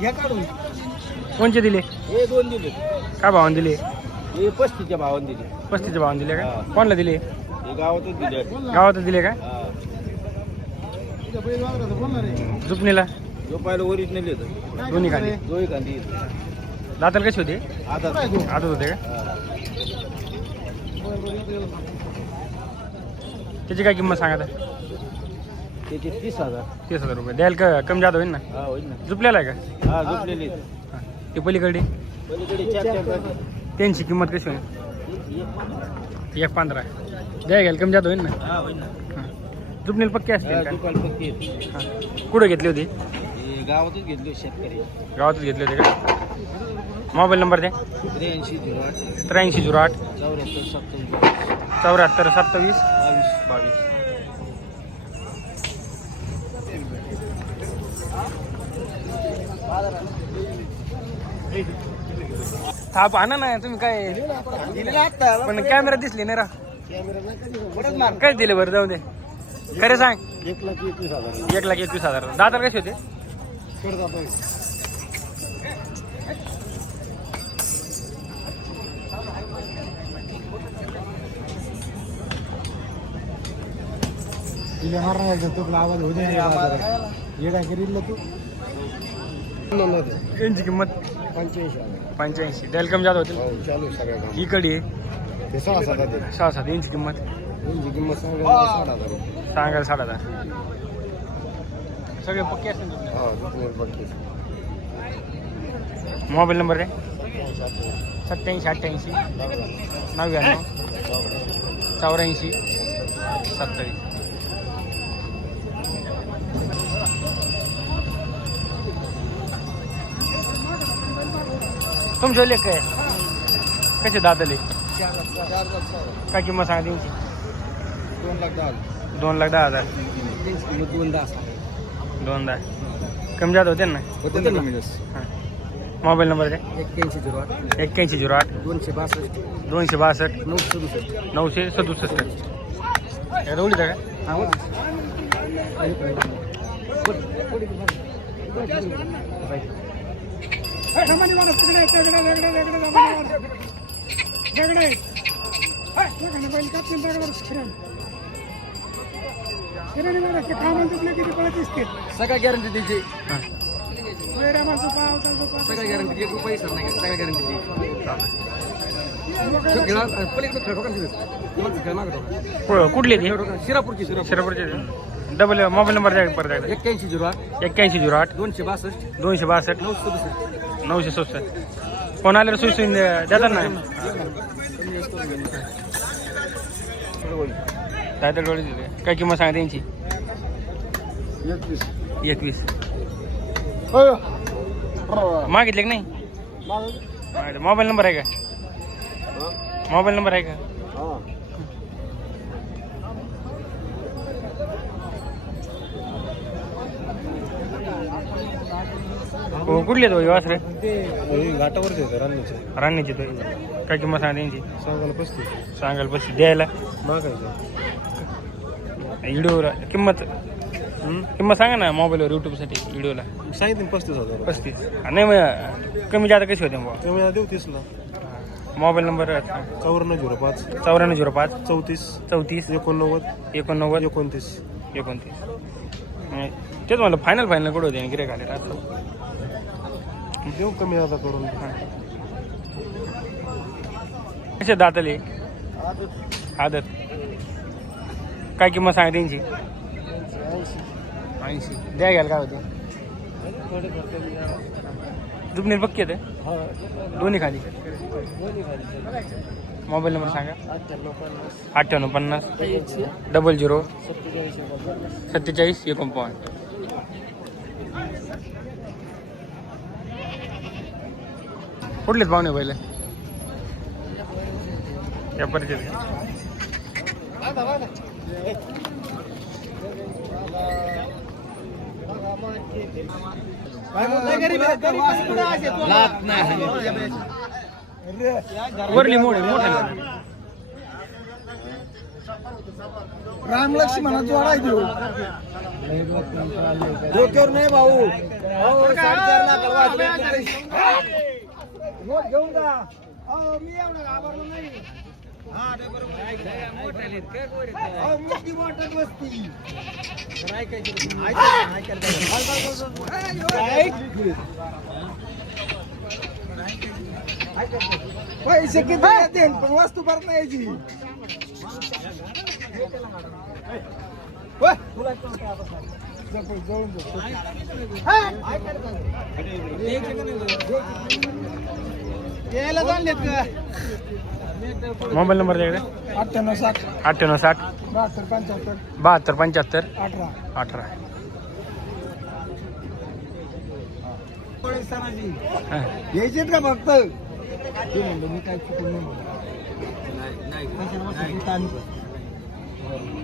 घ्या काढून. कोणचे दिले? हे 2 दिले. काय भावाने दिले? हे 35च्या भावाने दिले. 35च्या भावाने दिले का? कोणाला दिले? हे गावातच दिले. गावातच दिले का? जुपणीला जो पाहिलं ओरिजिनल येतं. दोन्ही खाली. दोन्ही खाली दाताला कशी होते? आता आताच होते का? त्याची काय किंमत सांगा? त्याचे 30,000. 30,000 रुपये द्यायला का कमी जादा होईल ना? हा होईल ना. जुपलेला आहे का? हा झोपलेले ते पलीकडे पलीकडे 4 त्यांची किंमत कशी होईल? 1,15 द्या घ्यायला कमी जादा होईल ना? हा होईल ना. जुपणीला पक्के असतील का? दुकान पक्की आहेत. कुठे घेतली होती? हे गावातच घेतले शेतकरी. गावातच घेतले होते का? मोबाईल नंबर द्या. 8308 8308 74 27 74 27 22. थाप आणा ना तुम्ही काय पण कॅमेरा दिसली नाही रा काय दिले बरं जाऊ दे खरे सांग. 1,21,000. 1,21,000 दादा कसे होते? आवाज होते येडा करील तू. यांची किंमत 85 द्यायला कमी जादा होतील. चालू सगळ्या ही कडी आहे ते 6,700. 6-7 यांची किंमत किंमत सांगायला 7,000. सांगायला 7,000 सगळे पक्के असतील. मोबाईल नंबर आहे 87 88 99 84 27. तुमच्या लेख काय कसे दादले काय किंमत सांगा त्यांची? 2,10,000. 2,10,000 2,10 कमी जात होते ना? हां मोबाईल नंबर द्या. 8108 8108 262 262 967. 967. रवली का? सगळ्या गॅरंटी द्यायची. सगळ्या गॅरंटी 1 रुपये सर नाही. सगळ्या गॅरंटी कुठली ती? शिरापूरची. शिरापूरचे डबल मोबाईल नंबर द्या परत 8108 8108 262 262 967. 967. फोन आल्यावर सुई देतात ना? काय किंमत सांगा त्यांची? 21 मागितले की नाही? मोबाईल नंबर आहे का? मोबाईल नंबर आहे का? हो कुठले तो वासरे? घाटावरचे राणीचे तो काय किंमत सांगा त्यांची? सांगायला 35 द्यायला व्हिडिओला किंमत सांगा ना मोबाईलवर यूट्यूबसाठी व्हिडिओला. सांगितलं 35,000. 35 नाही मग कमी जादा कशी होते मग? तुम्ही देऊ 30ला. Mobile number 9405 9405 34 34 89 89 29. 29. तेच म्हणलं फायनल कुठं होते गिरे खाले असं देऊ कमी आता करून. कसे दातले आदत काय किंमत सांगा त्यांची? 80 द्या घ्याल काय होते? दुपनीर पक्की येते दोन्ही खाली. मोबाईल नंबर सांगा. 9850 00 47 49. कुठलेच पाहुणे पहिले या परिचय वरली मोठे राम लक्ष्मण जोडा देऊ डोक्यावर नाही भाऊ हो, 4.5 लाख घेऊन जा. मी एवढं घाबरलो नाही. मोठी मोठं बसती पैसे किती देतील पण वस्तू परत नाही यायची. यायला जाणलेत का मोबाईल नंबर द्याकडे 9860 9860 72 75 72 75 18 18. यायचेत का फक्त ते म्हणलं मी काय चुकून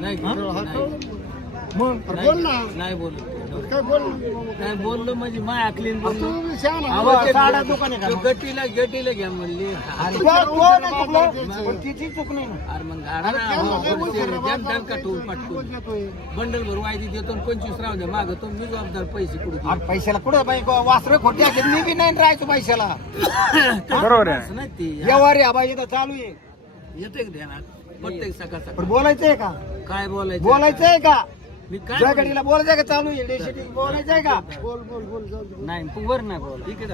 नाही म्हणलं. मग बोल ना नाही बोलत काय बोल नाही बोललो म्हणजे माय आखली साडा दुकान आहे का मग? गटीला घ्या म्हणली पण तिची चूक नाही ना. अरे मग का ठेवून पाठवून बंडल भरून वायदी देतो आणि 25 राहू द्या माग तो मी जबाबदार पैसे कुठे अरे पैशाला कुठं बाई वासरे खोटे आहेत मी बी नाही राहायचो पैशाला बरोबर आहे. नाही ते व्यवहार आहे बाई इथं चालू आहे. येते का ध्यानात प्रत्येक सकाळ पण सकाळ बोलायचंय का काय बोलायचं बोलायचंय का मी काय जगाडीला बोलायचंय का चालू आहे डेशिटी बोलायचंय का बोल बोल बोल जाऊ दे. नाही तू वर नाही बोल ठीक आहे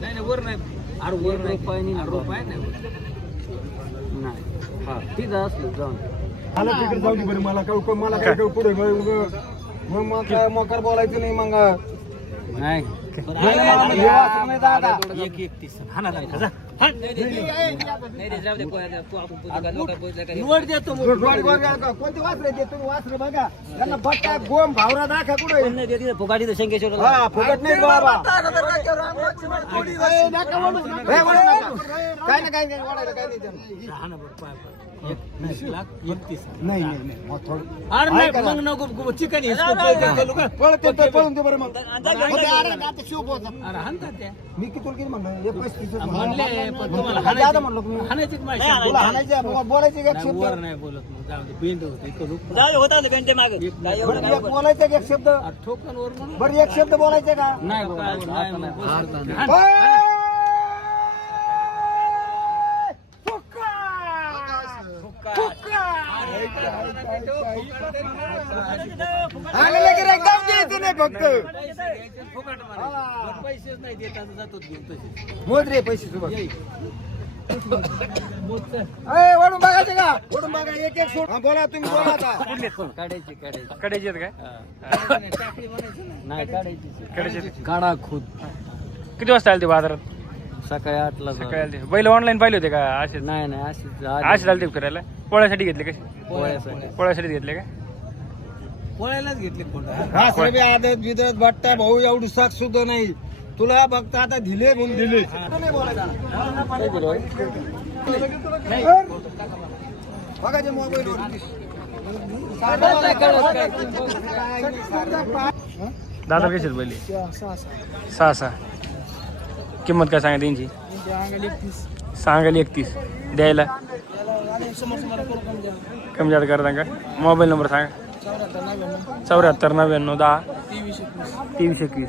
नाही नाही वर नाही अरे वर नाही रुपये नाही हा ठीक असलं जाऊन आला तिकडे जाऊ दे बरं मला काय पुढे मग काय मोकार बोलायचं नाही मग नाही दादा 1:31 हा ना जा निवड देतो कोणते वासरे देत तुम्ही वासरे बघा त्यांना बट्टा गोम भावरा दाखा कुठे फुगाडी तर शंकेश्वर हा फुकट नाही बाबा काय ना काय वाढायला काय नाही 1,31,00,000 नाही नाही मग थोडं अरे नाही मग नको चिकन पळून दे बरं मग अरे हाणतात त्या मी किती म्हणलं हे 35 म्हणले पण तुम्हाला दादा म्हणलो मी हाणायचीच माहिती तुला हाणायचं बोलायचं एक नाही, वर शब्द नाही बोलत मग जाऊ दे बेंड होते करू बरं, एक बोलायचं एक शब्द ठोकन वर म्हणून बरं एक शब्द बोलायचं का नाही नाही नाही फक्त पैसेच नाही देतात जातो घेऊन तसे मोज रे पैसे वडून बघायचे का वडून बघा एक एक सोड बोला तुम्ही बोला आता काढायची कडेचे आहेत काय टाकली म्हणायचं नाही काढायची कडेचे आहेत. काढा खुद किती वाजता आले ते बाजारात सकाळी 8ला सकाळी आले ते. बैल ऑनलाईन पाहिले होते का असे नाही नाही अशीच असे चालते फिरायला पोळ्यासाठी घेतले कसे पोळ्यासाठी पोळ्यासाठी घेतले का पोळ्यालाच घेतले कोण बी आदत बिदत बट्टा भाऊ एवढी साख सुद्धा नाही तुला बघता आता दिले म्हणून दिले नाही बोलायचं. बघा ते मोबाईल दादा कसे आहेत बैल 6 किंमत काय सांगा त्यांची सांगायला 31 द्यायला कमी जास्त करता का मोबाईल नंबर सांगा 74 99 10 23 21.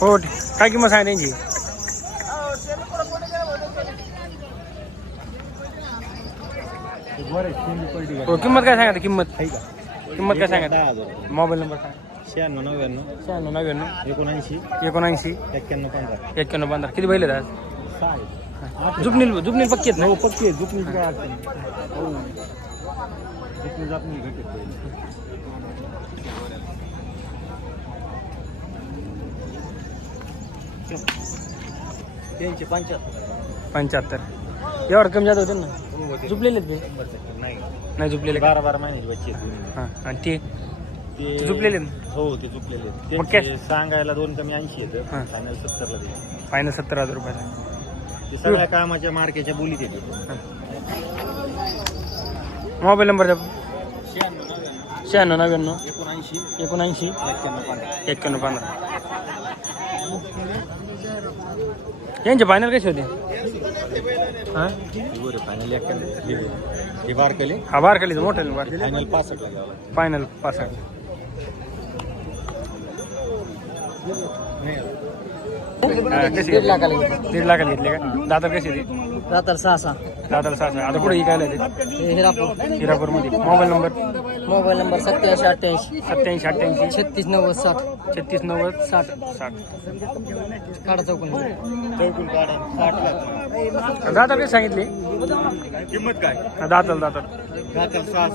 हो काय किंमत सांगा त्यांची हो किंमत काय सांगा किंमत किंमत काय सांगा मोबाईल नंबर सांगा 96 96 99 99 79 91 15 91 15 किती बैल आहेत आज जुपनील पक्की आहेत ना पक्की झुकणीची काय अडचण हो झुकणी जात नाही भेटत त्यांचे 75. 75. एवढं कमी जात होते ना. झुपलेले ते नाही झुपलेले का? 12 महिन्याची बच्चे हां आणि ते झुपलेले ना. हो ते झुपलेले मग काय? त्यांचे सांगायला 2 कमी 80 येतं हां. फायनल 70ला दिले. फायनल 70,000 रुपयाला. ते सगळ्या कामाच्या मार्केटच्या बोलीत येते. मोबाईल नंबर द्या. 96 99 79 79 91 15. यांचे फायनल कसे होते? हां फायनल 91 हे बारकले हा बार खाली मोठे बार फायनल 65 ला गेला. फायनल 65. कशी 1.5 लाखाला 1.5 लाखाला घेतले का? दातार कशी होती? राहतात 6 दाताला 6. आता कुठे विकायला ते? हिरापूर. हिरापूरमध्ये. Mobile number mobile number 87 88 87 88 36 90 60 36 90 60 60. काढा चौकून. चौकून काढा 60 ला. दातार कशी सांगितली? किंमत काय? दाताल दाताल 6.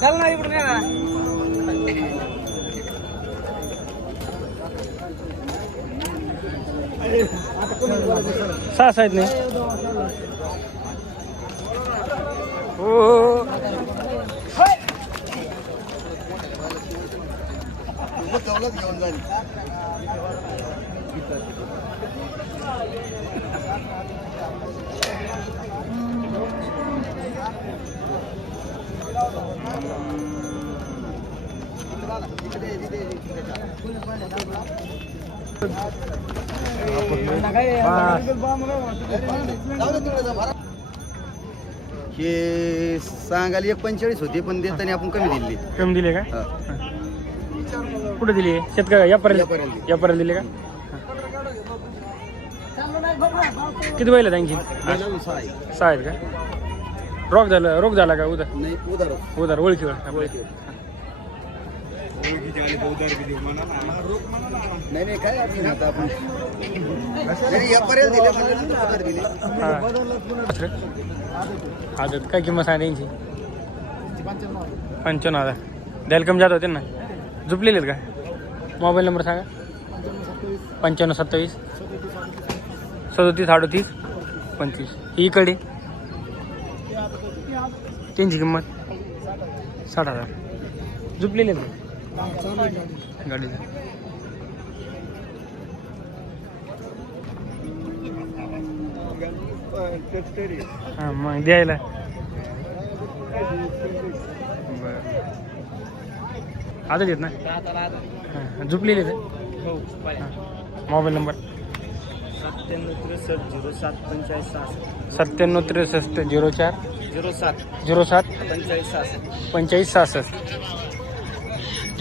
चल ना इकडून ये ना. 6 आहेत नाही. हो हे सांगायला 1.45 होते पण देताना आपण कमी दिली. कमी दिले का? कुठे दिली? शेतकरी यापर्यंत यापर्यंत दिले का? किती बैल त्यांची? 6 आहेत का? रोग झाला का? उदर नाही उदर ओळखीवर नाही काय अडचण आता आपण यापर्यंत दिले. आदत काय किंमत आहे त्यांची? 55,000. द्यायला कमी जात होते ना. झुपलेले आहेत का? मोबाईल नंबर सांगा. 95 27 37 38 25. ही इकडे त्यांची किंमत 60,000. झुपलेले आहेत गाडीचं. हां मग द्यायला बरं आता देत ना. हां झुपलेले ते. Mobile number 97 63 04 07 45 66.